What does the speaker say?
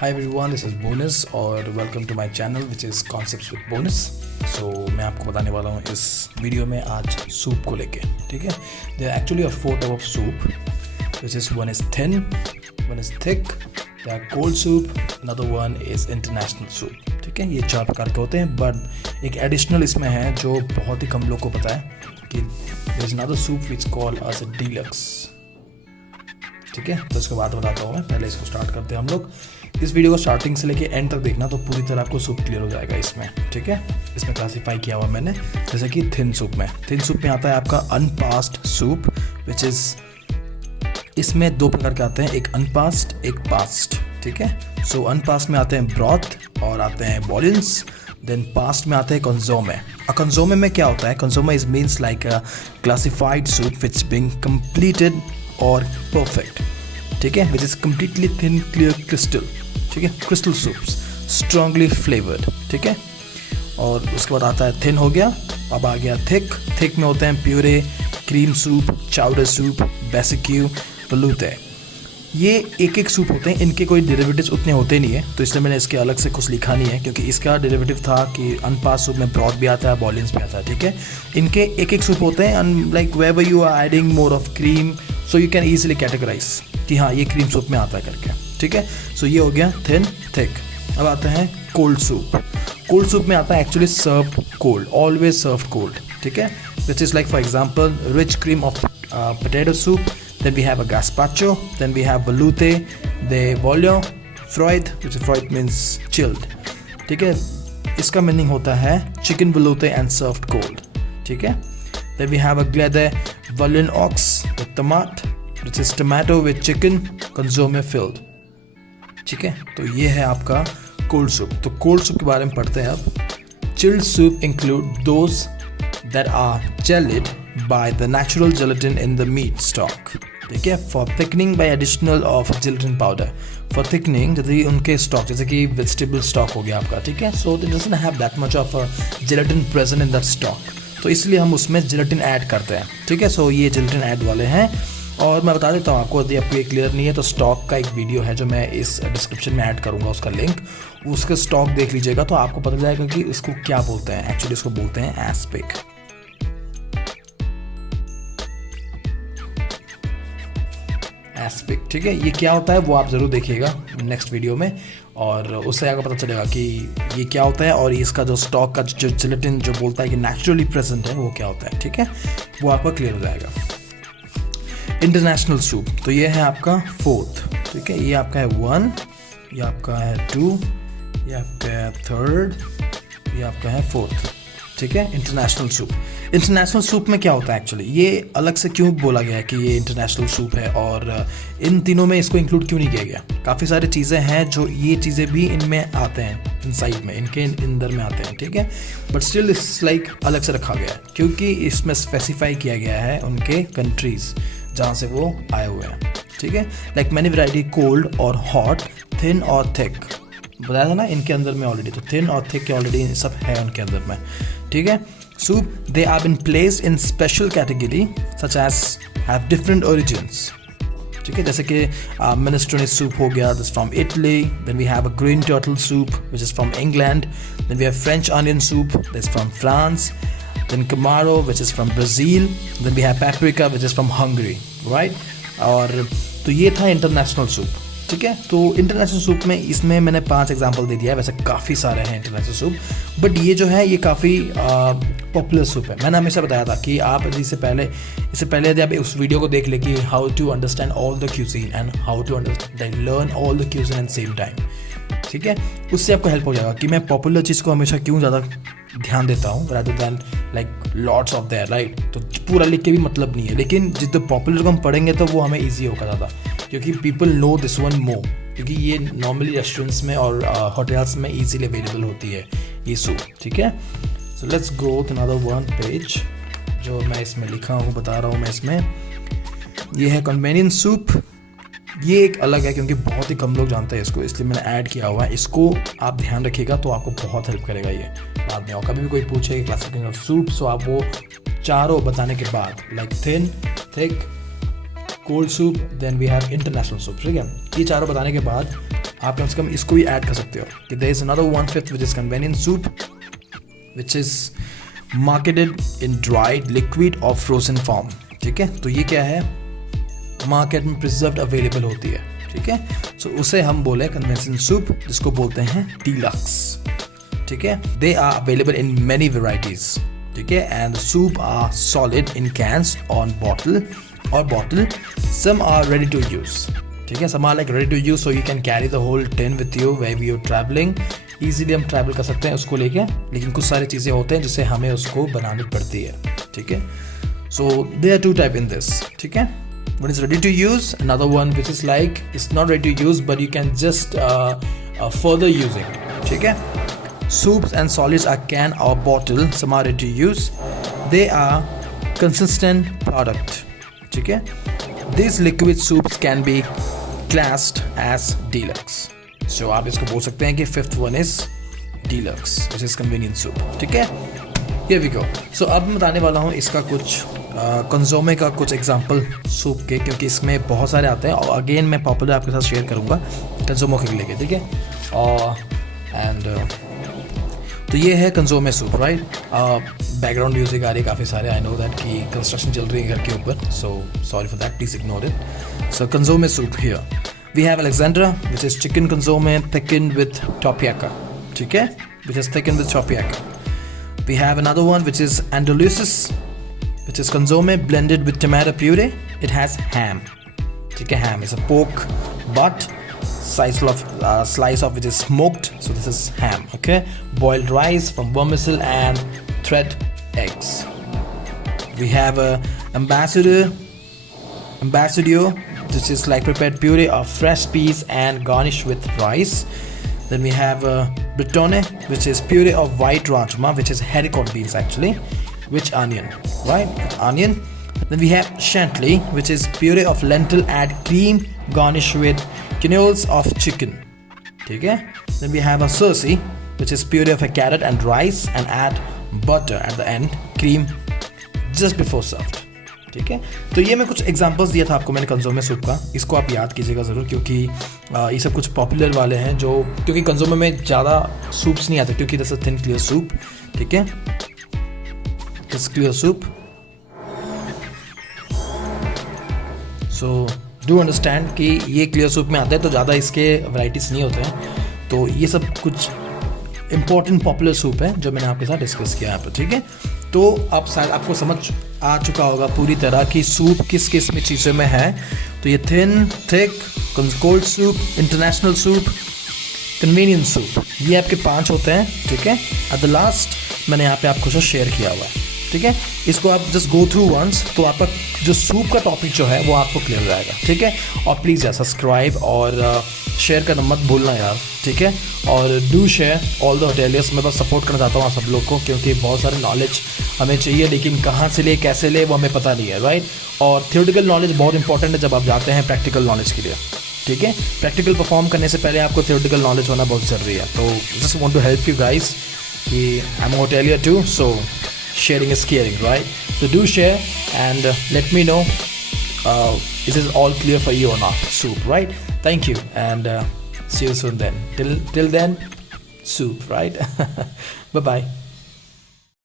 Hi everyone, this is Bonus और welcome to my channel which is concepts with Bonus. So मैं आपको बताने वाला हूँ इस वीडियो में आज सूप को लेके। ठीक है, there actually a four type of soup which is one is thin, one is thick, there are cold soup, another one is international soup. ठीक है, ये चार प्रकार के होते हैं, बट एक एडिशनल इसमें है जो बहुत ही कम लोग को पता है कि there is another soup which call as a deluxe. ठीक है, तो इसके बाद बताता हूँ मैं। पहले इसको स्टार्ट करते हैं हम लोग। इस वीडियो को स्टार्टिंग से लेके एंड तक देखना तो पूरी तरह आपको सूप क्लियर हो जाएगा इसमें। ठीक है, इसमें क्लासीफाई किया हुआ मैंने, जैसे कि थिन सूप में आता है आपका अनपास्ड सूप विच इज़, इसमें दो प्रकार के आते हैं, एक अनपास्ड एक पास्ड। ठीक है, सो अनपास्ड में आते हैं ब्रॉथ और आते हैं बॉलियंस, देन पास्ट में आते हैं कंसोमे। कंसोमे में क्या होता है? Consomme is means like a classified soup which being completed और परफेक्ट। ठीक है, which is completely thin clear crystal. ठीक है, क्रिस्टल सूप्स स्ट्रांगली फ्लेवर्ड। ठीक है, और उसके बाद आता है थिन हो गया। अब आ गया थिक में होते हैं puree, cream soup, chowder soup, bisque, veloute. ये एक एक सूप होते हैं, इनके कोई डेरिवेटिव्स उतने होते नहीं है, तो इसलिए मैंने इसके अलग से कुछ लिखा नहीं है, क्योंकि इसका डेरिवेटिव था कि अनपास सूप में ब्रॉथ भी आता है, बॉलियंस भी आता है। ठीक है, इनके एक एक सूप होते हैं, like whenever you are adding more of cream, so you can easily categorize कि हाँ ये क्रीम सूप में आता है करके। ठीक है, सो ये हो गया थिन थिक। अब आते हैं कोल्ड सूप। कोल्ड सूप में आता है actually served cold, always served cold. ठीक है, which is like for example rich cream of potato soup, then we have a gazpacho, then we have velouté de bollo, froid, which is froid means chilled. ठीक है, इसका meaning होता है chicken velouté and served cold. ठीक है, then we have a glade Valian ox with tomato, which is tomato with chicken consomme filled. ठीक है, तो ये है आपका कोल्ड सूप। तो कोल्ड सूप के बारे में पढ़ते हैं अब। Chilled soup include those that are jellied by the natural gelatin in the meat stock. ठीक है, for thickening by additional of gelatin powder. For thickening जैसे उनके स्टॉक, जैसे कि वेजिटेबल स्टॉक हो गया आपका। ठीक है, so it doesn't have that much of gelatin present in that stock, तो इसलिए हम उसमें जिलेटिन ऐड करते हैं। ठीक है, सो ये जिलेटिन ऐड वाले हैं। और मैं बता देता हूँ आपको, यदि आपको ये क्लियर नहीं है तो स्टॉक का एक वीडियो है जो मैं इस डिस्क्रिप्शन में ऐड करूँगा, उसका लिंक, उसके स्टॉक देख लीजिएगा तो आपको पता जाएगा कि इसको क्या बोलते हैं। एक्चुअली इसको बोलते हैं एस्पिक। एस्पिक। ठीक है, ये क्या होता है वो आप ज़रूर देखिएगा नेक्स्ट वीडियो में, और उससे आपको पता चलेगा कि ये क्या होता है और इसका जो स्टॉक का जो जिलेटिन जो बोलता है कि नेचुरली प्रेजेंट है वो क्या होता है। ठीक है, वो आपका क्लियर हो जाएगा। इंटरनेशनल सूप, तो ये है आपका फोर्थ। ठीक है, ये आपका है 1, ये आपका है 2, ये आपका है 3, ये आपका है 4th। ठीक है, इंटरनेशनल सूप। इंटरनेशनल सूप में क्या होता है एक्चुअली, ये अलग से क्यों बोला गया है कि ये इंटरनेशनल सूप है, और इन तीनों में इसको इंक्लूड क्यों नहीं किया गया? काफ़ी सारी चीज़ें हैं जो ये चीज़ें भी इनमें आते हैं, इनसाइड में, इनके अंदर में आते हैं। ठीक है, बट स्टिल इस लाइक अलग से रखा गया है, क्योंकि इसमें स्पेसिफाई किया गया है उनके कंट्रीज़ जहाँ से वो आए हुए हैं। ठीक है, लाइक मैनी वैरायटी कोल्ड और हॉट, थिन और थिक, बताया था ना इनके अंदर में ऑलरेडी, तो थिन और थिक के ऑलरेडी सब है उनके अंदर में। ठीक है, soup they are been placed in special category such as have different origins. ठीक है, जैसे कि मिनेस्ट्रोने सूप हो गया, this from Italy, then we have a green turtle soup which is from England, then we have French onion soup this from France, then Camaro which is from Brazil, then we have Paprika which is from Hungary, right? और तो ये था international soup. ठीक है, तो international soup में इसमें मैंने 5 एग्जांपल दे दिया है, वैसे काफ़ी सारे हैं इंटरनेशनल सूप, बट ये जो है ये काफ़ी पॉपुलर सूप है। मैंने हमेशा बताया था कि आप इससे पहले यदि आप उस वीडियो को देख ले कि how to understand all the cuisine and how to learn all the cuisine at same time. ठीक है, उससे आपको हेल्प हो जाएगा कि मैं पॉपुलर चीज़ को हमेशा क्यों ज़्यादा ध्यान देता हूँ rather than like lots of there, right? तो पूरा लिख के भी मतलब नहीं है, लेकिन जितने पॉपुलर को हम पढ़ेंगे तो वो हमें ईजी होगा ज़्यादा, क्योंकि people know this one more, क्योंकि ये नॉर्मली रेस्टोरेंट्स में और होटल्स में ईजीली अवेलेबल होती है ये सूप। ठीक है, so let's go to another one page जो मैं इसमें लिखा हूँ, बता रहा हूँ मैं इसमें। ये है कन्वीनियंस सूप। ये एक अलग है क्योंकि बहुत ही कम लोग जानते हैं इसको, इसलिए मैंने ऐड किया हुआ है। इसको आप ध्यान रखिएगा तो आपको बहुत हेल्प करेगा ये बाद में। और कभी भी कोई पूछे क्लासिफिकेशन ऑफ सूप, सो आप वो चारों बताने के बाद, like thin, thick, cold soup, then we have international soup. ठीक है, ये चारों बताने के बाद आप कम से कम इसको भी ऐड कर सकते हो कि there is another 1/5 which is convenient soup which is marketed in dried liquid और फ्रोजन फॉर्म। ठीक है, तो ये क्या है, मार्केट में प्रिजर्व्ड अवेलेबल होती है। ठीक है, सो उसे हम बोले कन्वेंशनल सूप, जिसको बोलते हैं डीलक्स। ठीक है, they are available in many varieties. ठीक है, and soup are solid in cans on bottle some are ready to use. ठीक है, some are like ready to use, so you can carry the whole tin with you when you are travelling. Easily हम travel कर सकते हैं उसको लेके, लेकिन कुछ सारी चीज़ें होते हैं जिससे हमें उसको बनानी पड़ती है। ठीक है, so there are 2 type in this. ठीक है, one is ready to use, another one which is like it's not ready to use but you can just further use it. ठीक है, soups and solids are can or bottle, some are ready to use, they are consistent product. ठीक है, these liquid soups can be classed as deluxe. So आप इसको बोल सकते हैं कि 5th one is deluxe which is convenient soup. ठीक है, here we go. So अब मैं बताने वाला हूँ इसका कुछ कंजोमे का कुछ एग्जांपल सूप के, क्योंकि इसमें बहुत सारे आते हैं और अगेन मैं पॉपुलर आपके साथ शेयर करूँगा कंजोमो के लेके। ठीक है, और एंड तो ये है consomme soup, right. Background music आ रही है काफ़ी सारे, आई नो दैट कि कंस्ट्रक्शन चल रही है घर के ऊपर, so sorry for that, please ignore it. So consomme soup here we have Alexandra which is chicken consome thickened with tapioca. ठीक है, which is thickened with tapioca. We have another one which is Andalusis, which is consome blended with tomato puree. It has ham. ठीक है, ham is a pork butt slice of which is smoked, so this is ham. Okay, boiled rice from vermicelli and thread eggs. We have a ambassador, which is like prepared puree of fresh peas and garnished with rice. Then we have Bretone, which is puree of white rajma, which is haricot beans actually, with onion, right? With onion. Then we have Chantilly, which is puree of lentil, add cream, garnish with quenelles of chicken. ठीक है? Then we have a Circe, which is puree of a carrot and rice, and add butter at the end, cream just before served. ठीक है, तो ये मैं कुछ examples दिया था आपको मैंने कंजोमे सूप का, इसको आप याद कीजिएगा ज़रूर, क्योंकि ये सब कुछ पॉपुलर वाले हैं जो, क्योंकि कंजोमे में ज़्यादा सूप्स नहीं आते, क्योंकि this is thin clear soup. ठीक है, this clear soup, so do understand कि ये क्लियर सूप में आता है, तो ज़्यादा इसके वैराइटीज़ नहीं होते हैं। तो ये सब कुछ इम्पॉर्टेंट पॉपुलर सूप है जो मैंने आपके साथ डिस्कस किया यहाँ पर। ठीक है, तो आप शायद आपको समझ आ चुका होगा पूरी तरह कि सूप किस किस में चीज़ों में है। तो ये thin, thick, cold soup, international soup, convenient soup, ये आपके 5 होते हैं। ठीक है, एट द लास्ट मैंने यहाँ पे आपको जो शेयर किया हुआ है। ठीक है, इसको आप जस्ट गो थ्रू वंस, तो आपका जो सूप का टॉपिक जो है वो आपको क्लियर हो जाएगा। ठीक है, और प्लीज़ यार सब्सक्राइब और शेयर करना मत भूलना यार। ठीक है, और do share all the hoteliers. मैं बस सपोर्ट करना चाहता हूँ आप सब लोग को, क्योंकि बहुत सारे नॉलेज हमें चाहिए, लेकिन कहाँ से ले कैसे ले वो हमें पता नहीं है, राइट। और थियोरेटिकल नॉलेज बहुत इंपॉर्टेंट है जब आप जाते हैं प्रैक्टिकल नॉलेज के लिए। ठीक है, प्रैक्टिकल परफॉर्म करने से पहले आपको थियोरेटिकल नॉलेज होना बहुत ज़रूरी है। तो just want to help you guys कि I am hotelier too, so sharing is caring, right? So do share and let me know is this all clear for you or not, soup, right? Thank you, and see you soon then. Till then, soup, right? Bye bye.